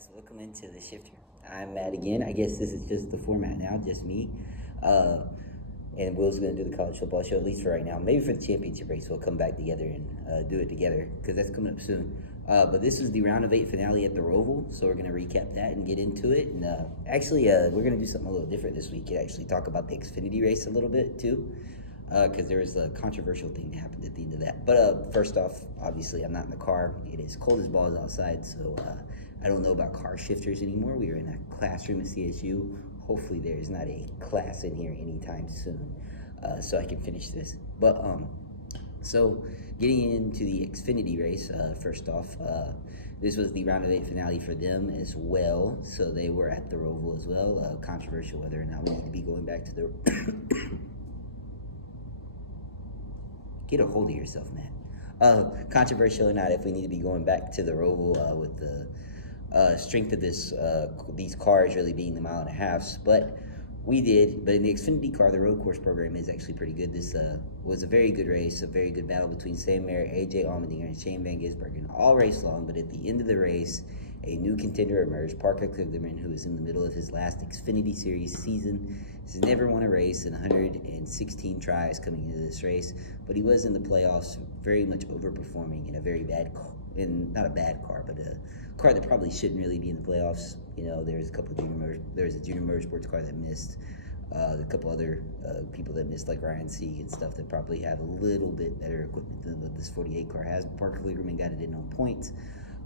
guys, welcome into the shifter. I'm Matt again. I guess this is just the format now, just me. Uh, and Will's going to do the college football show, at least for right now. Maybe for the championship race, we'll come back together and do it together because that's coming up soon. But this is the round of 8 finale at the Roval, so we're going to recap that and get into it. And we're going to do something a little different this week and actually talk about the Xfinity race a little bit too, because there was a controversial thing that happened at the end of that. But first off, obviously, I'm not in the car. It is cold as balls outside, so I don't know about car shifters anymore. We are in a classroom at CSU. Hopefully, there's not a class in here anytime soon, so I can finish this. But so getting into the Xfinity race, first off, this was the round of 8 finale for them as well. So they were at the Roval as well. Controversial whether or not we need to be going back to the get a hold of yourself, man. Controversial or not, if we need to be going back to the Roval with the strength of these cars really being the 1.5 miles, but we did. But in the Xfinity car, the road course program is actually pretty good. This was a very good race, a very good battle between Sam Mayer, AJ Allmendinger, and Shane Van Gisbergen all race long. But at the end of the race, a new contender emerged, Parker Kligerman, who is in the middle of his last Xfinity Series season. He's never won a race in 116 tries coming into this race, but he was in the playoffs, very much overperforming in a very bad car, not a bad car, but a car that probably shouldn't really be in the playoffs. You know, there's a junior motorsports car that missed, a couple other people that missed, like Ryan Sieg and stuff, that probably have a little bit better equipment than what this 48 car has. Parker Kligerman got it in on points.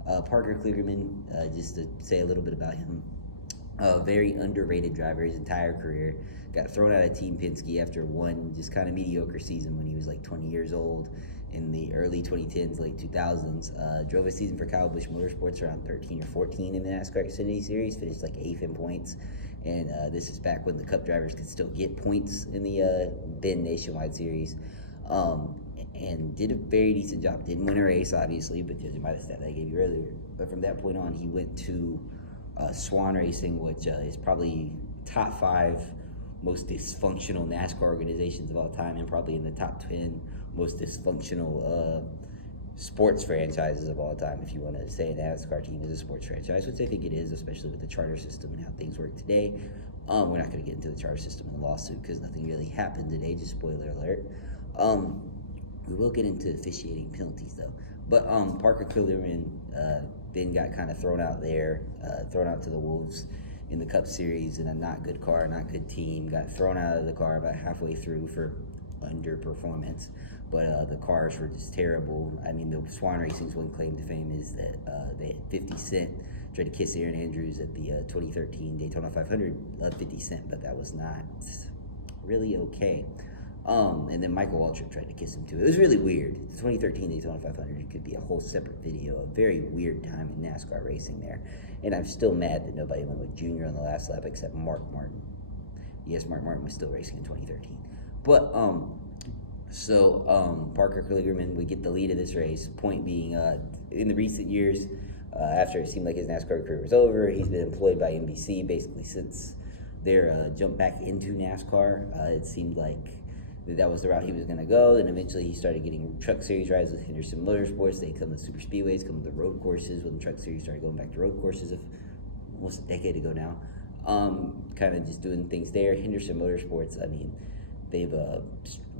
Parker Kligerman, just to say a little bit about him, very underrated driver his entire career. Got thrown out of Team Penske after one just kind of mediocre season when he was like 20 years old in the early 2010s, late 2000s. Drove a season for Kyle Busch Motorsports around 13 or 14 in the NASCAR Xfinity Series, finished like 8th in points. And this is back when the Cup drivers could still get points in the Ben Nationwide Series. And did a very decent job. Didn't win a race, obviously, but judging by the stat I gave you earlier. But from that point on, he went to Swan Racing, which is probably top 5 most dysfunctional NASCAR organizations of all time, and probably in the top 10 most dysfunctional sports franchises of all time, if you want to say a NASCAR team is a sports franchise, which I think it is, especially with the charter system and how things work today. We're not going to get into the charter system and the lawsuit because nothing really happened today, just spoiler alert. We will get into officiating penalties, though. But Parker Kligerman then got kind of thrown out there, thrown out to the Wolves in the Cup Series in a not good car, not good team. Got thrown out of the car about halfway through for underperformance. But the cars were just terrible. I mean, the Swan Racing's one claim to fame is that they had 50 Cent tried to kiss Aaron Andrews at the 2013 Daytona 500. Loved 50 Cent, but that was not really okay. And then Michael Waltrip tried to kiss him too. It was really weird. The 2013 Daytona 500 could be a whole separate video. A very weird time in NASCAR racing there. And I'm still mad that nobody went with Junior on the last lap except Mark Martin. Yes, Mark Martin was still racing in 2013. But Parker Kligerman would get the lead of this race. Point being, in the recent years, after it seemed like his NASCAR career was over, he's been employed by NBC basically since their jump back into NASCAR. It seemed like that was the route he was going to go. Then eventually he started getting Truck Series rides with Henderson Motorsports. They come to super speedways, come to the road courses when the Truck Series started going back to road courses almost a decade ago now. Kind of just doing things there. Henderson Motorsports, I mean, they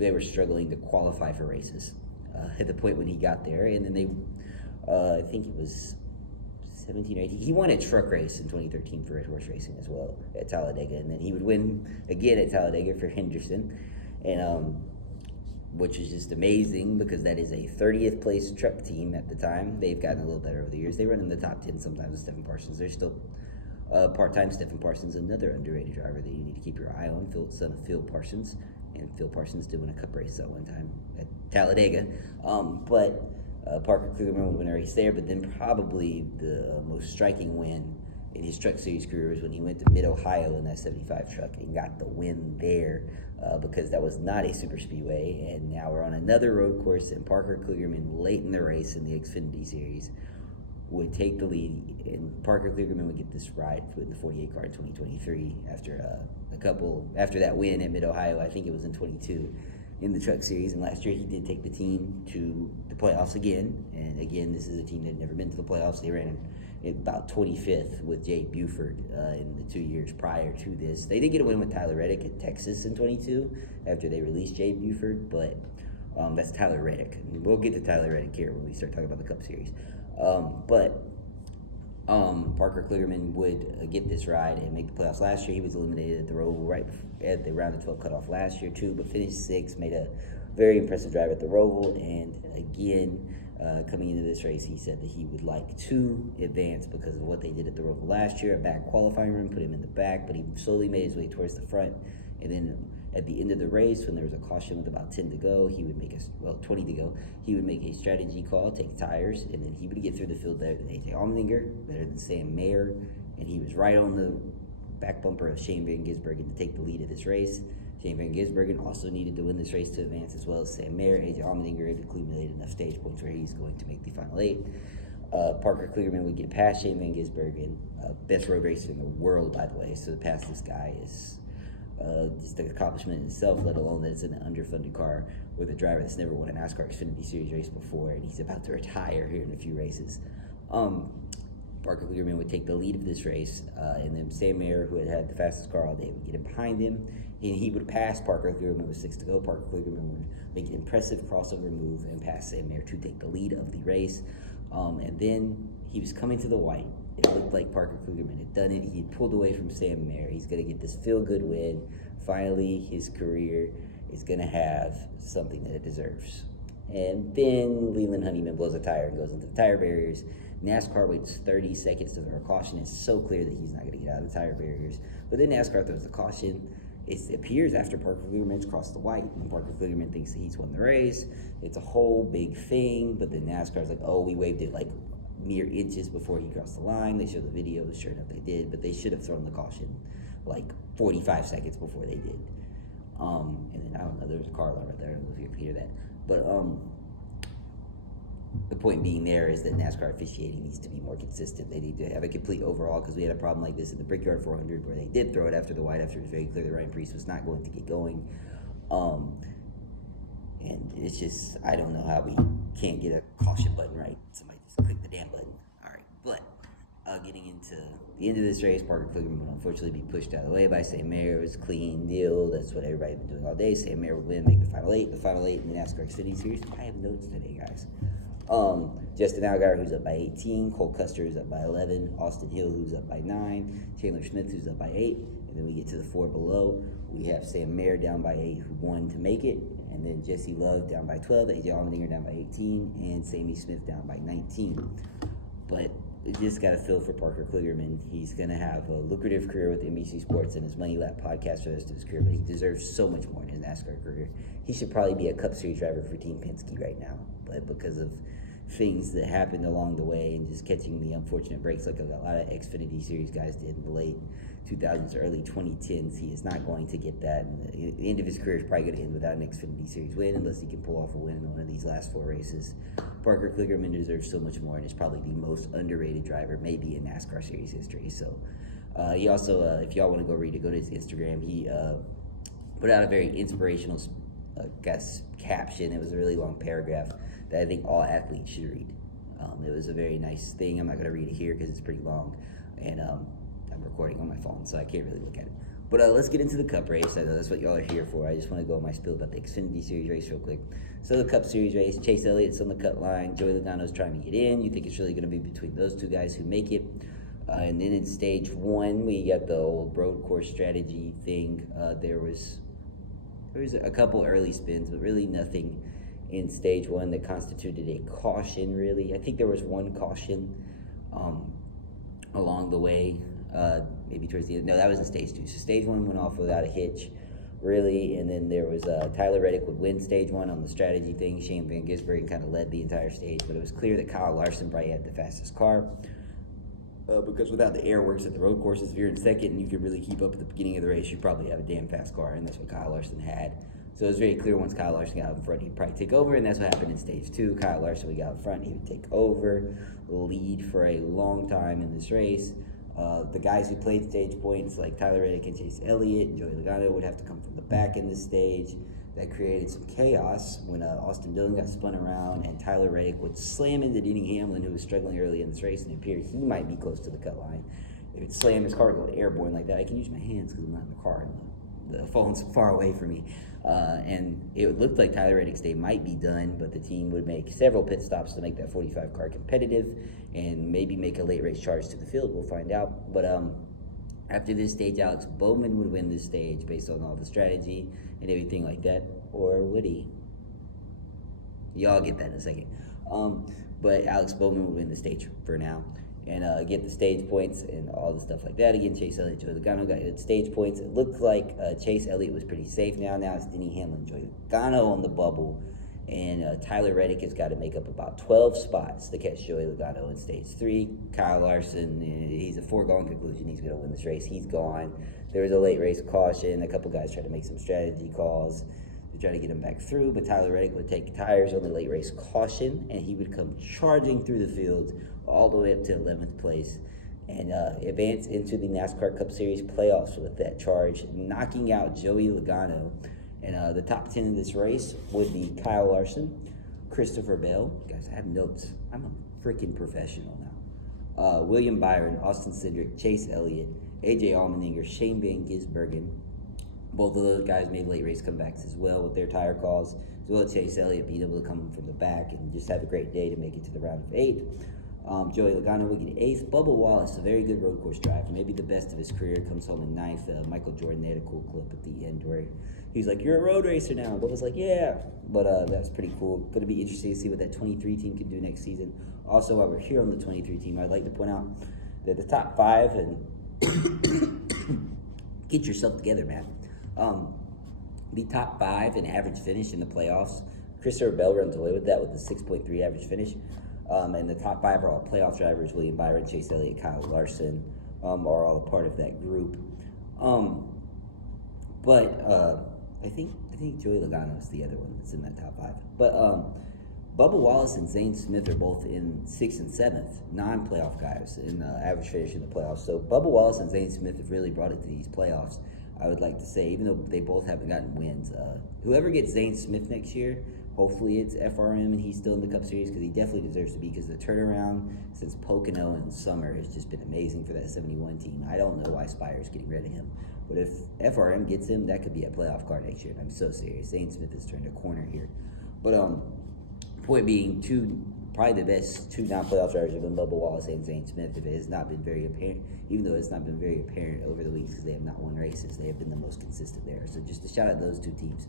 were struggling to qualify for races at the point when he got there. And then they, I think it was 17 or 18. He won a truck race in 2013 for Red Horse Racing as well at Talladega. And then he would win again at Talladega for Henderson. And which is just amazing because that is a 30th place truck team at the time. They've gotten a little better over the years. They run in the top 10 sometimes with Stephen Parsons. They're still part-time. Stephen Parsons, another underrated driver that you need to keep your eye on, son of Phil Parsons. And Phil Parsons did win a cup race that one time at Talladega. Parker Kligerman would win a race there, but then probably the most striking win in his Truck Series career was when he went to Mid-Ohio in that 75 truck and got the win there because that was not a super speedway. And now we're on another road course, and Parker Kligerman, late in the race in the Xfinity Series, would take the lead, and Parker Kligerman would get this ride with the 48 car in 2023 after that win at Mid-Ohio. I think it was in 22 in the Truck Series, and last year he did take the team to the playoffs again. And again, this is a team that had never been to the playoffs. They ran about 25th with Jay Buford in the 2 years prior to this. They did get a win with Tyler Reddick at Texas in 22 after they released Jay Buford, but that's Tyler Reddick. We'll get to Tyler Reddick here when we start talking about the Cup Series. But Parker Kligerman would get this ride and make the playoffs last year. He was eliminated at the Roval right at the round of 12 cutoff last year too, but finished sixth, made a very impressive drive at the Roval, and again, coming into this race, he said that he would like to advance because of what they did at the Roval last year. A bad qualifying run put him in the back, but he slowly made his way towards the front, and then at the end of the race, when there was a caution with about 10 to go, he would make 20 to go, he would make a strategy call, take tires, and then he would get through the field better than AJ Allmendinger, better than Sam Mayer, and he was right on the back bumper of Shane Van Gisbergen to take the lead of this race. Shane Van Gisbergen also needed to win this race to advance, as well as Sam Mayer. AJ Allmendinger had accumulated enough stage points where he's going to make the final 8. Parker Kligerman would get past Shane Van Gisbergen, best road racer in the world, by the way, so to pass this guy is just an accomplishment in itself, let alone that it's in an underfunded car with a driver that's never won a NASCAR Xfinity Series race before, and he's about to retire here in a few races. Parker Kligerman would take the lead of this race, and then Sam Mayer, who had had the fastest car all day, would get in behind him, and he would pass Parker Kligerman with 6 to go. Parker Kligerman would make an impressive crossover move and pass Sam Mayer to take the lead of the race, and then he was coming to the white. It looked like Parker Kligerman had done it. He had pulled away from Sam Mayer. He's going to get this feel-good win. Finally, his career is going to have something that it deserves. And then Leland Honeyman blows a tire and goes into the tire barriers. NASCAR waits 30 seconds to throw a caution. It's so clear that he's not going to get out of the tire barriers. But then NASCAR throws the caution. It appears after Parker Kligerman's crossed the white, and Parker Kligerman thinks that he's won the race. It's a whole big thing, but then NASCAR's like, oh, we waved it like mere inches before he crossed the line. They show the videos, sure enough they did, but they should have thrown the caution like 45 seconds before they did. And then I don't know, there's a car alarm right there, I don't know if you can hear that. But the point being there is that NASCAR officiating needs to be more consistent. They need to have a complete overhaul, because we had a problem like this in the Brickyard 400 where they did throw it after the white, after it was very clear that Ryan Preece was not going to get going. And it's just, I don't know how we can't get a caution button right. Somebody just click the damn button. All right, but getting into the end of this race, Parker Kligerman will unfortunately be pushed out of the way by Sam Mayer. It was a clean deal. That's what everybody's been doing all day. Sam Mayer would win, make the final 8. The final 8 in the NASCAR Xfinity Series. I have notes today, guys. Justin Allgaier, who's up by 18. Cole Custer, who's up by 11. Austin Hill, who's up by 9. Chandler Smith, who's up by 8. And then we get to the 4 below. We have Sam Mayer down by 8, who won to make it. And then Jesse Love down by 12. AJ Allmendinger down by 18. And Sammy Smith down by 19. But you just got to feel for Parker Kligerman. He's going to have a lucrative career with NBC Sports and his Money Lap podcast for the rest of his career, but he deserves so much more in his NASCAR career. He should probably be a Cup Series driver for Team Penske right now, but because of things that happened along the way and just catching the unfortunate breaks like a lot of Xfinity Series guys did in the late 2000s, early 2010s, he is not going to get that. And the end of his career is probably going to end without an Xfinity Series win unless he can pull off a win in one of these last 4 races. Parker Kligerman deserves so much more and is probably the most underrated driver maybe in NASCAR Series history. So he also, if y'all want to go read it, go to his Instagram. He put out a very inspirational caption. It was a really long paragraph that I think all athletes should read. It was a very nice thing. I'm not going to read it here because it's pretty long, and I'm recording on my phone, so I can't really look at it. But let's get into the Cup race. I know that's what y'all are here for. I just want to go on my spiel about the Xfinity Series race real quick. So the Cup Series race, Chase Elliott's on the cut line. Joey Logano's trying to get in. You think it's really going to be between those two guys who make it. And then in stage 1, we got the old road course strategy thing. There was a couple early spins, but really nothing in stage 1 that constituted a caution, really. I think there was one caution along the way, maybe towards the end. No, that was in stage 2. So stage 1 went off without a hitch, really, and then there was Tyler Reddick would win stage 1 on the strategy thing. Shane Van Gisbergen kind of led the entire stage, but it was clear that Kyle Larson probably had the fastest car. Because without the air works at the road courses, if you're in second and you could really keep up at the beginning of the race, you probably have a damn fast car, and that's what Kyle Larson had. So it was very clear once Kyle Larson got out in front, he'd probably take over, and that's what happened in stage 2. Kyle Larson would get out in front, he would take over, lead for a long time in this race. The guys who played stage points, like Tyler Reddick and Chase Elliott and Joey Logano, would have to come from the back in this stage. that created some chaos when Austin Dillon got spun around and Tyler Reddick would slam into Denny Hamlin, who was struggling early in this race, and it appeared he might be close to the cut line. If it slammed, his car would go airborne like that. I can use my hands because I'm not in the car and the phone's far away from me. And it looked like Tyler Reddick's day might be done, but the team would make several pit stops to make that 45 car competitive and maybe make a late race charge to the field. We'll find out. But after this stage, Alex Bowman would win this stage based on all the strategy and everything like that. Or would he? Y'all get that in a second. But Alex Bowman would win the stage for now and get the stage points and all the stuff like that. Again, Chase Elliott, Joey Logano got good stage points. It looked like Chase Elliott was pretty safe now. Now it's Denny Hamlin, Joey Logano on the bubble. And Tyler Reddick has got to make up about 12 spots to catch Joey Logano in stage 3. Kyle Larson, he's a foregone conclusion. He's going to win this race. He's gone. There was a late race caution. A couple guys tried to make some strategy calls to try to get him back through, but Tyler Reddick would take tires on the late race caution, and he would come charging through the field all the way up to 11th place and advance into the NASCAR Cup Series playoffs with that charge, knocking out Joey Logano. And the top 10 of this race would be Kyle Larson, Christopher Bell. Guys, I have notes. I'm a freaking professional now. William Byron, Austin Cindric, Chase Elliott, AJ Allmendinger, Shane Van Gisbergen. Both of those guys made late race comebacks as well with their tire calls, as well as Chase Elliott being able to come from the back and just have a great day to make it to the round of 8. Joey Logano would get 8th. Bubba Wallace, a very good road course driver, maybe the best of his career, comes home in 9th. Michael Jordan, they had a cool clip at the end where he's like, "You're a road racer now." Bubba's like, "Yeah." But that's pretty cool. Going to be interesting to see what that 23 team can do next season. Also, while we're here on the 23 team, I'd like to point out that the top 5, and get yourself together, man. The top 5 in average finish in the playoffs, Christopher Bell runs away with that with a 6.3 average finish. And the top 5 are all playoff drivers: William Byron, Chase Elliott, Kyle Larson, are all a part of that group. But I think Joey Logano is the other one that's in that top 5. But Bubba Wallace and Zane Smith are both in 6th and 7th, non-playoff guys in average finish in the playoffs. So Bubba Wallace and Zane Smith have really brought it to these playoffs, I would like to say, even though they both haven't gotten wins. Whoever gets Zane Smith next year, hopefully it's FRM and he's still in the Cup Series, because he definitely deserves to be, because the turnaround since Pocono in summer has just been amazing for that 71 team. I don't know why Spire's getting rid of him, but if FRM gets him, that could be a playoff car next year, and I'm so serious. Zane Smith has turned a corner here. But point being, probably the best 2 non-playoff drivers have been Bubba Wallace and Zane Smith. If it has not been very apparent, even though it's not been very apparent over the weeks because they have not won races, they have been the most consistent there. So just to shout out those 2 teams.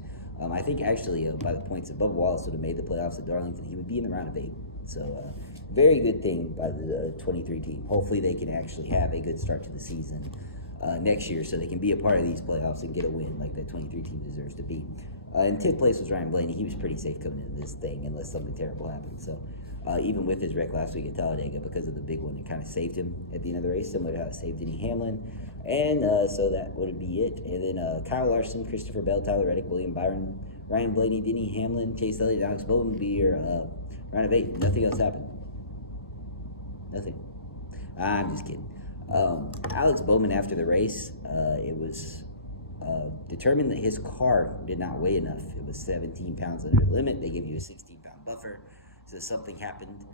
I think actually by the points that Bubba Wallace would have made the playoffs at Darlington, he would be in the round of 8. So very good thing by the 23 team. Hopefully they can actually have a good start to the season next year, so they can be a part of these playoffs and get a win like that 23 team deserves to be. In 10th place was Ryan Blaney. He was pretty safe coming into this thing unless something terrible happened. So even with his wreck last week at Talladega, because of the big one, it kind of saved him at the end of the race, similar to how it saved Denny Hamlin. And so that would be it. And then Kyle Larson, Christopher Bell, Tyler Reddick, William Byron, Ryan Blaney, Denny Hamlin, Chase Elliott, Alex Bowman would be your round of 8. Nothing else happened. Nothing. I'm just kidding. Alex Bowman, after the race, it was determined that his car did not weigh enough. It was 17 pounds under the limit. They gave you a 16-pound buffer. So something happened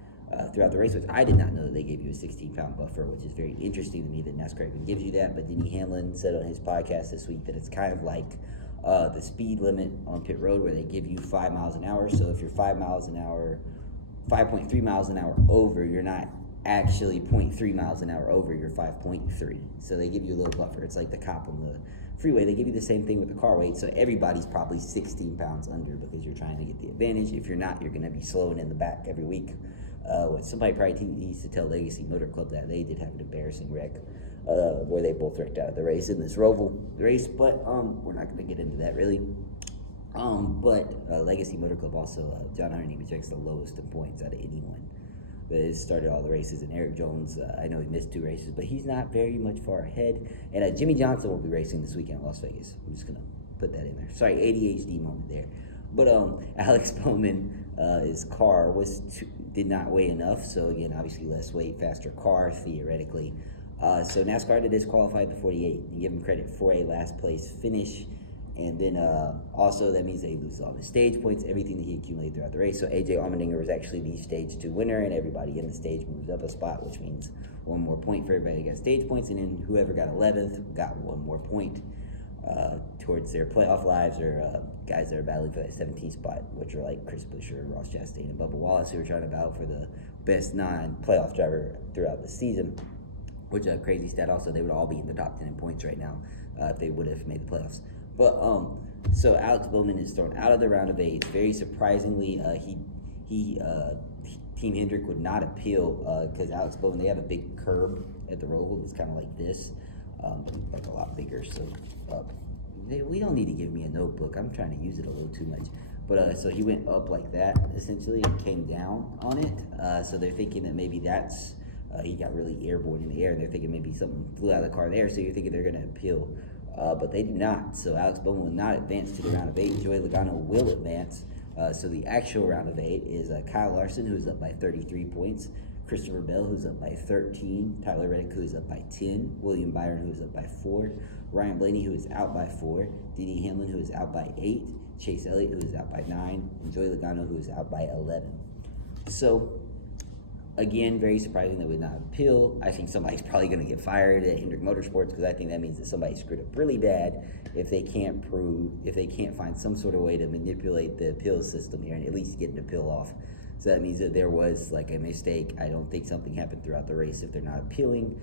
throughout the race, which I did not know that they gave you a 16-pound buffer, which is very interesting to me that NASCAR even gives you that. But Denny Hamlin said on his podcast this week that it's kind of like the speed limit on pit road, where they give you 5 miles an hour. So if you're 5.3 miles an hour over, you're not actually 0.3 miles an hour over, you're 5.3. So they give you a little buffer. It's like the cop on the freeway. They give you the same thing with the car weight. So everybody's probably 16 pounds under because you're trying to get the advantage. If you're not, you're going to be slowing in the back every week. What somebody probably needs to tell Legacy Motor Club that they did have an embarrassing wreck where they both wrecked out of the race in this Roval race. But we're not going to get into that really. But Legacy Motor Club also, John Hunter rejects the lowest in points out of anyone. But it started all the races, and Eric Jones, I know he missed 2 races, but he's not very much far ahead. And Jimmy Johnson will be racing this weekend in Las Vegas. I'm just going to put that in there. Sorry, ADHD moment there. But Alex Bowman, his car did not weigh enough. So, again, obviously less weight, faster car, theoretically. So NASCAR had to disqualify the 48 and give him credit for a last-place finish. And then also that means that he loses all the stage points, everything that he accumulated throughout the race. So AJ Allmendinger was actually the stage 2 winner, and everybody in the stage moves up a spot, which means one more point for everybody that got stage points, and then whoever got 11th got one more point towards their playoff lives, or guys that are battling for that 17th spot, which are like Chris Buescher, Ross Chastain, and Bubba Wallace, who are trying to battle for the best non-playoff driver throughout the season. Which a crazy stat also, they would all be in the top 10 in points right now if they would have made the playoffs. But so Alex Bowman is thrown out of the round of 8. Very surprisingly, Team Hendrick would not appeal because Alex Bowman, they have a big curb at the Roval. It's kind of like this, but like a lot bigger. So we don't need to give me a notebook. I'm trying to use it a little too much. But so he went up like that essentially and came down on it. So they're thinking that maybe that's he got really airborne in the air, and they're thinking maybe something flew out of the car there. So you're thinking they're going to appeal. But they do not. So Alex Bowman will not advance to the round of 8. Joey Logano will advance. So the actual round of 8 is Kyle Larson, who's up by 33 points. Christopher Bell, who's up by 13. Tyler Reddick, who's up by 10. William Byron, who's up by 4. Ryan Blaney, who is out by 4. Denny Hamlin, who is out by 8. Chase Elliott, who is out by 9. And Joey Logano, who is out by 11. So again, very surprising that would not appeal. I think somebody's probably going to get fired at Hendrick Motorsports because I think that means that somebody screwed up really bad if they can't find some sort of way to manipulate the appeal system here and at least get an appeal off. So that means that there was like a mistake. I don't think something happened throughout the race if they're not appealing.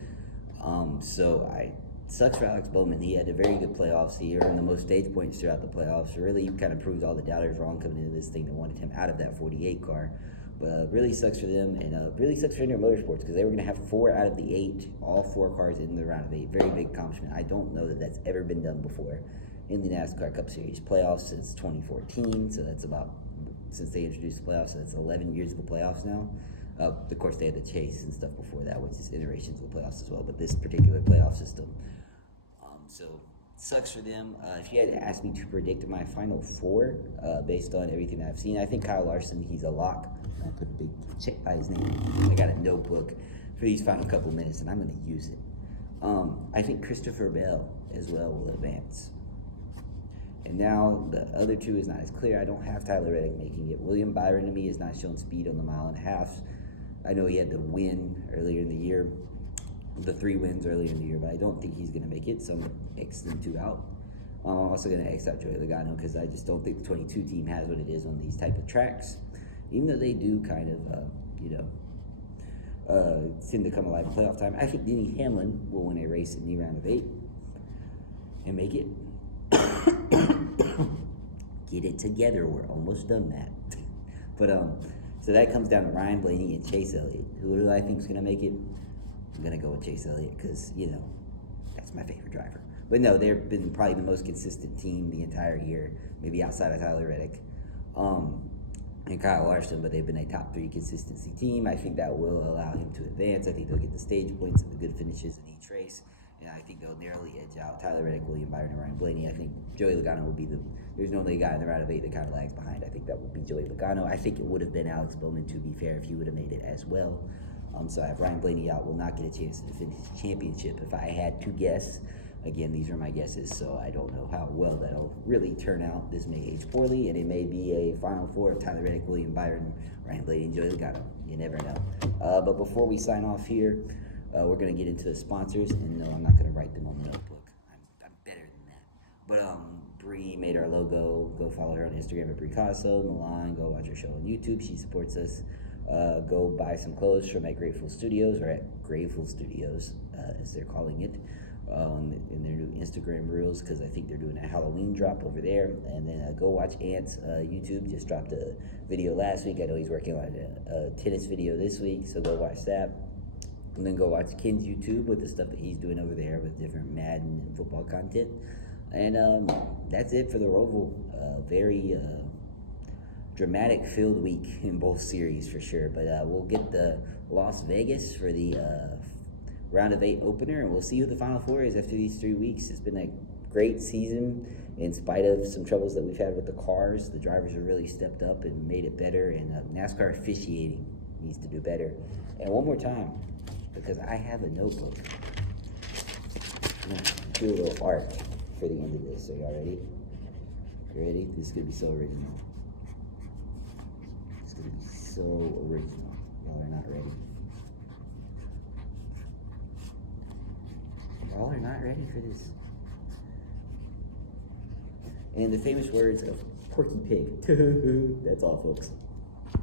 Sucks for Alex Bowman. He had a very good playoffs. He earned the most stage points throughout the playoffs. Really kind of proved all the doubters wrong coming into this thing that wanted him out of that 48 car. But really sucks for them, and really sucks for Hendrick Motorsports because they were going to have 4 out of the 8, all 4 cars in the round of 8. Very big accomplishment. I don't know that that's ever been done before in the NASCAR Cup Series playoffs since 2014. So that's about since they introduced the playoffs. So that's 11 years of the playoffs now. Of course, they had the chase and stuff before that, which is iterations of the playoffs as well. But this particular playoff system, so sucks for them. If you had asked me to predict my final 4 based on everything that I've seen, I think Kyle Larson, he's a lock. I put a big check by his name. I got a notebook for these final couple minutes, and I'm going to use it. I think Christopher Bell as well will advance. And now the other 2 is not as clear. I don't have Tyler Reddick making it. William Byron to me has not shown speed on the 1.5 miles. I know he had the win earlier in the year, the 3 wins earlier in the year, but I don't think he's going to make it, so I'm going to X them 2 out. I'm also going to X out Joey Logano because I just don't think the 22 team has what it is on these type of tracks. Even though they do kind of, tend to come alive in playoff time, I think Denny Hamlin will win a race in the round of 8 and make it. Get it together. We're almost done, Matt. But so that comes down to Ryan Blaney and Chase Elliott. Who do I think is going to make it? I'm going to go with Chase Elliott because, that's my favorite driver. But no, they've been probably the most consistent team the entire year, maybe outside of Tyler Reddick. And Kyle Larson, but they've been a top 3 consistency team. I think that will allow him to advance. I think they'll get the stage points and the good finishes in each race. And I think they'll narrowly edge out Tyler Reddick, William Byron, and Ryan Blaney. I think Joey Logano will be there's normally a guy in the round of 8 that kind of lags behind. I think that will be Joey Logano. I think it would have been Alex Bowman, to be fair, if he would have made it as well. So I have Ryan Blaney out, will not get a chance to defend his championship. If I had to guess, again, these are my guesses, so I don't know how well that'll really turn out. This may age poorly, and it may be a Final 4 of Tyler Reddick, William Byron, Ryan Blaney, and Joey Logano. You never know. But before we sign off here, we're going to get into the sponsors, and no, I'm not going to write them on the notebook. I'm better than that. But Bree made our logo. Go follow her on Instagram at Bree Casso. Milan, go watch her show on YouTube. She supports us. Go buy some clothes from at Grateful Studios, or at Grateful Studios, as they're calling it, in their new Instagram reels, because I think they're doing a Halloween drop over there. And then go watch Ant's YouTube. Just dropped a video last week. I know he's working on a tennis video this week, so go watch that. And then go watch Ken's YouTube with the stuff that he's doing over there with different Madden and football content. And that's it for the Roval. Very dramatic filled week in both series for sure. But we'll get the Las Vegas for the round of 8 opener, and we'll see who the Final 4 is after these 3 weeks. It's been a great season in spite of some troubles that we've had with the cars. The drivers have really stepped up and made it better, and NASCAR officiating needs to do better. And one more time, because I have a notebook, I'm going to do a little art for the end of this. Are y'all ready? You ready? This is gonna be so original. It's gonna be so original. Y'all are not ready. Y'all are not ready for this. And the famous words of Porky Pig. That's all, folks.